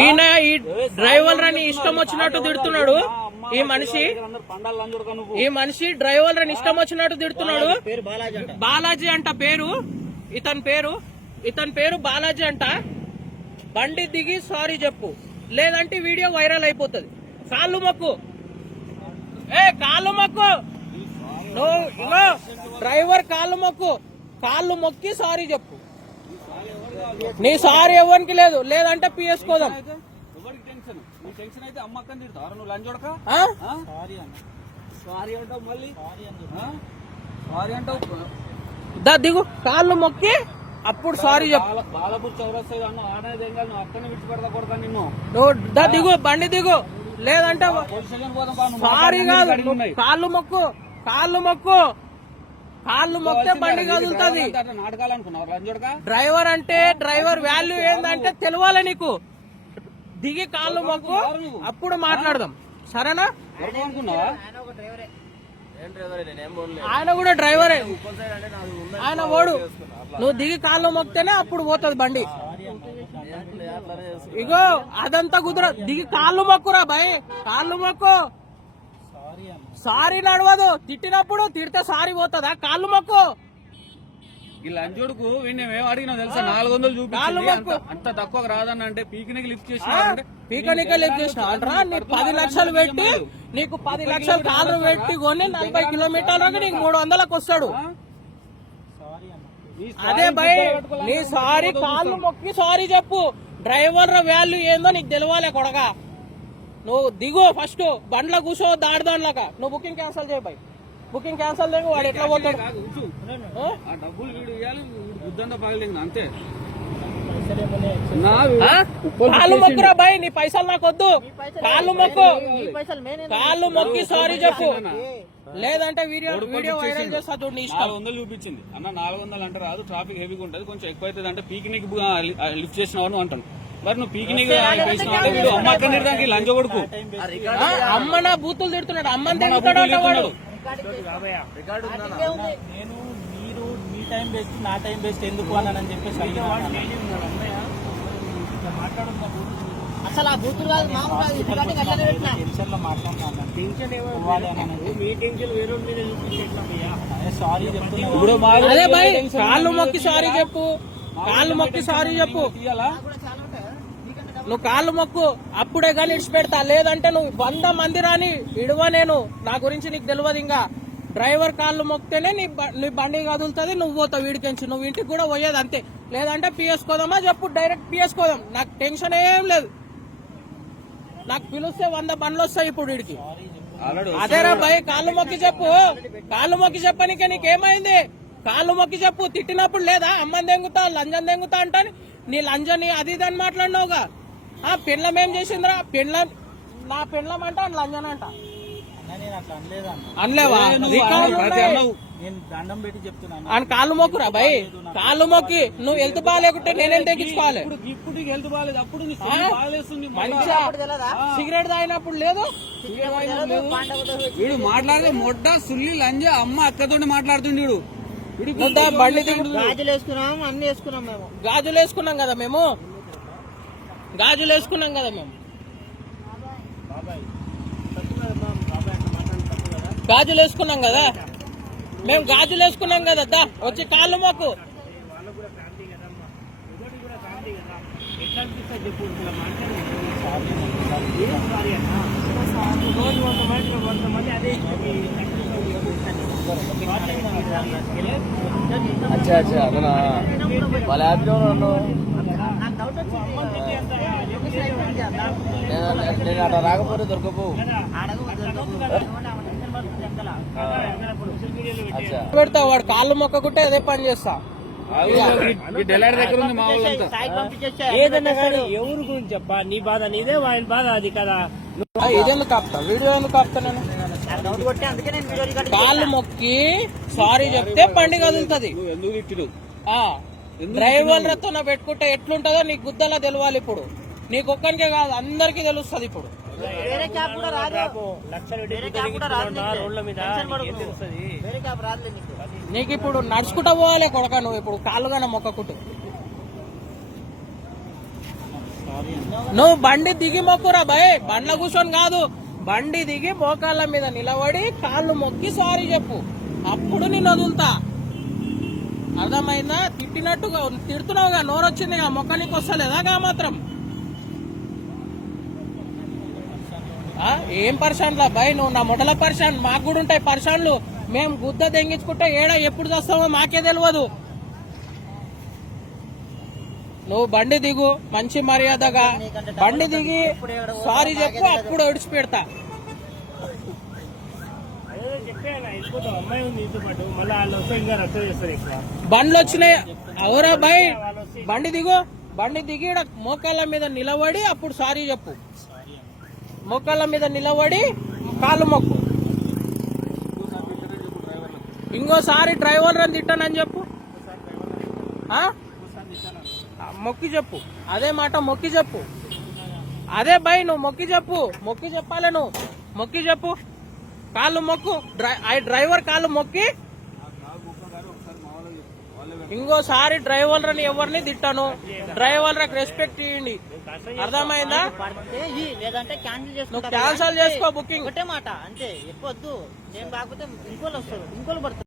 ఈయన ఈ డ్రైవర్ అని ఇష్టం వచ్చినట్టు తిడుతున్నాడు. ఈ మనిషి డ్రైవర్ అని ఇష్టం వచ్చినట్టు తిడుతున్నాడు. బాలాజీ అంట పేరు, ఇతని పేరు బాలాజీ అంట. బండి దిగి సారీ చెప్పు, లేదంటే వీడియో వైరల్ అయిపోతుంది. కాళ్ళు మొక్కు, కాళ్ళు మొక్కు, డ్రైవర్ కాళ్ళు మొక్కి సారీ చెప్పు. నీ సారీ ఎవరికి లేదు, లేదంటే పిఎస్ కోదాం. దిగు, కాళ్ళు మొక్కి అప్పుడు సారీ చెప్పు. దిగు, బండి దిగు, లేదంటే సారీ కాదు. కాళ్ళు మొక్కితే బండి కదులుతుంది. డ్రైవర్ అంటే డ్రైవర్ వాల్యూ ఏందంటే తెలియాలి నీకు. దిగి కాళ్ళు మొక్కు, అప్పుడు మాట్లాడదాం, సరేనా? ఆయన కూడా డ్రైవరే, ఆయన ఓడు. నువ్వు దిగి కాళ్ళు మొక్కితేనే అప్పుడు పోతుంది బండి. ఇగో అదంతా కుదర, దిగి కాళ్ళు మొక్కురా భయ్, కాళ్ళు మొక్కు. సారీ నడవదు, తిట్టినప్పుడు తిడితే సారీ పోతుందా? కాళ్ళు మొక్కు. ఈ లంచోడుకు మేము అడిగినా తెలుసా, 400 చూపించి అంత తక్కువ రాదన్న అంటే పీకనికి లిఫ్ట్ చేసిన 10 లక్షలు పెట్టి నీకు 10 లక్షలు కాళ్ళు పెట్టి కొని 40 కిలోమీటర్లకు నీకు 300లకు వస్తాడు. అదే భయ్, నీ సారీ కాళ్ళు మొక్కి సారీ చెప్పు. డ్రైవర్ వాల్యూ ఏందో నీకు తెలియాలి కొడగా. నువ్వు దిగు, ఫస్ట్ బండ్లో కూర్చో, దాడిదానిలాగా. నువ్వు బుకింగ్ క్యాన్సిల్ చేయ భయ్, బుకింగ్ క్యాన్సిల్ చేయకు. వాడు ఎట్లా పోతాడు? అంతే. కాళ్ళు మొక్కురా భయ్, నీ పైసలు నాకు వద్దు. కాళ్ళు మొక్కి సారీ చెప్పు, లేదంటే వీడియో వైరల్ చేస్తా చూడు. నీ ఇష్టం. 400 చూపించింది అన్న, 400 అంటే రాదు, ట్రాఫిక్ హెవీగా ఉంటది, కొంచెం ఎక్కువ అవుతుంది అంటే పీకినికి లిఫ్ట్ చేసినావు అంటాను. మరి నువ్వు పీకినికి అమ్మ అక్కడ తిడతానికి లంచ కొడుకు. అమ్మ నా బూతులు తిడుతున్నాడు, అమ్మని తిడుతాడు అంటాడు. నేను మీరు మీ టైం వేస్ట్ నా టైం వేస్ట్ ఎందుకు అన్నానని చెప్పేసి అసలు ఆ బూతులు కాదు, టెన్షన్ లో మాట్లాడుతున్నాను. సారీ చెప్తున్నా. అదే భయ్, కాళ్ళు మొక్కి సారీ చెప్పు, కాళ్ళు మొక్కి సారీ చెప్పు. నువ్వు కాళ్ళు మొక్కు, అప్పుడే కానీ ఇడిచి పెడతా. లేదంటే నువ్వు 100 మంది రాని ఇడవ, నేను నా గురించి నీకు తెలియదు. ఇంకా డ్రైవర్ కాళ్ళు మొక్కితేనే నీ బండి కదులుతుంది, నువ్వు పోతావు వీడికించి. నువ్వు ఇంటికి కూడా పోయేది అంతే. లేదంటే పిఎస్ కోదామా చెప్పు, డైరెక్ట్ పిఎస్ కోదాం. నాకు టెన్షన్ ఏం లేదు. నాకు పిలిస్తే 100 బండ్లు వస్తాయి ఇప్పుడు వీడికి. అదేరా భయ్, కాళ్ళు మొక్కి చెప్పు, కాళ్ళు మొక్కి చెప్పనికే నీకేమైంది? కాళ్ళు మొక్కి చెప్పు. తిట్టినప్పుడు లేదా అమ్మని దెంగుతా, లంజం దెంగుతా అంటాను. నీ లంజని అది ఇది అని మాట్లాడినావుగా. పెండ్లం ఏం చేసిందిరా? నా పెండ్లం అంట, లంజన్ అంట. అనలేవా? నేను దండం పెట్టి చెప్తున్నాను. అని కాళ్ళు మొక్కురా భయ్, కాళ్ళు మొక్కి. నువ్వు హెల్త్ బాగాలేకుంటే నేనేం తెగించుకోవాలి? మంచిగా సిగరెట్ తాగినప్పుడు లేదు, వీడు మాట్లాడితే మొడ్డ సుల్లి లంజ అమ్మ అక్కతో మాట్లాడుతుండీడు. బండి దిగు. గాజులు వేసుకున్నాం, అన్ని వేసుకున్నాం. మేము గాజులు వేసుకున్నాం కదా, మేము గాజులు వేసుకున్నాం కదా, మేము గాజులు వేసుకున్నాం కదా, మేము గాజులు వేసుకున్నాం కదా. దా వచ్చి కాళ్ళు మొక్కు. వాళ్ళ హ్యాపీలో నేను అట్లా రాకపోతే దొరకపోవు. పెడతా, వాడు కాళ్ళు మొక్కకుంటే అదే పని చేస్తా. దగ్గర ఉంది మా ఏదన్నా కానీ ఎవరి గురించి చెప్పా, నీ బాధ నీదే, వాళ్ళ బాధ అది కదా. ఇదెందుకు ఆపుతా, వీడియో ఎందుకు ఆపుతా? నేను కాళ్ళు మొక్కి సారీ చెప్తే బండి కదులుతుంది. డ్రైవర్లతో పెట్టుకుంటే ఎట్లుంటుందో నీకు గుద్దలా తెలియాలి. ఇప్పుడు నీకు ఒక్కరికే కాదు, అందరికీ తెలుస్తుంది. ఇప్పుడు నీకు ఇప్పుడు నడుచుకుంటా పోవాలి కొడక. నువ్వు ఇప్పుడు కాళ్ళుగానే మొక్కకుంటూ నువ్వు బండి దిగి మొక్కురా భయ్, బండ్ల కూర్చొని కాదు, బండి దిగి మోకాళ్ళ మీద నిలబడి కాళ్ళు మొక్కి సారీ చెప్పు, అప్పుడు నేను వదులుతా. అర్థమైందా? తిట్టినట్టుగా తిడుతున్నావుగా, నోరొచ్చింది మొక్కనికి వస్తలేదాగా మాత్రం. ఏం పర్షాన్లా భయ్, నువ్వు నా మొదల పర్షాన్, మాకు కూడా ఉంటాయి పర్షాన్లు. మేము గుద్ద దెంగించుకుంటే ఏడా ఎప్పుడు చేస్తామో మాకే తెలియదు. నువ్వు బండి దిగు మంచి మర్యాదగా, బండి దిగి సారీ చెప్పు, అప్పుడు విడిచిపెడతా. అమ్మాయి ఉంది ఇంతో పాటు, మళ్ళీ వాళ్ళు వస్తే ఇంకా రద్దు చేస్తారు ఇక్కడ. బండ్లు వచ్చినాయి అవరా భయ్, బండి దిగు, బండి దిగి ఈడ మోకాళ్ళ మీద నిలబడి అప్పుడు సారీ చెప్పు, మోకాళ్ళ మీద నిలబడి కాళ్ళు మొక్కు. ఇంకోసారి డ్రైవర్ అని తిట్టానని చెప్పు, మొక్కి చెప్పు, అదే మాట మొక్కి చెప్పు. అదే భయ్ నువ్వు మొక్కి చెప్పు, మొక్కి చెప్పాలి, నువ్వు మొక్కి చెప్పు, కాళ్ళు మొక్కు, డ్రైవర్ కాళ్ళు మొక్కి. ఇంకోసారి డ్రైవర్ అని ఎవరిని తిట్టాను, డ్రైవర్ రెస్పెక్ట్ ఇవ్వండి. అర్థమైందా? లేదంటే క్యాన్సిల్ నువ్వు క్యాన్సల్ చేసుకో బుకింగ్. ఒకటే మాట అంతే, ఎక్కువద్దు. నేను కాకపోతే ఇంకోళ్ళు వస్తారు, ఇంకోళ్ళు పడతారు.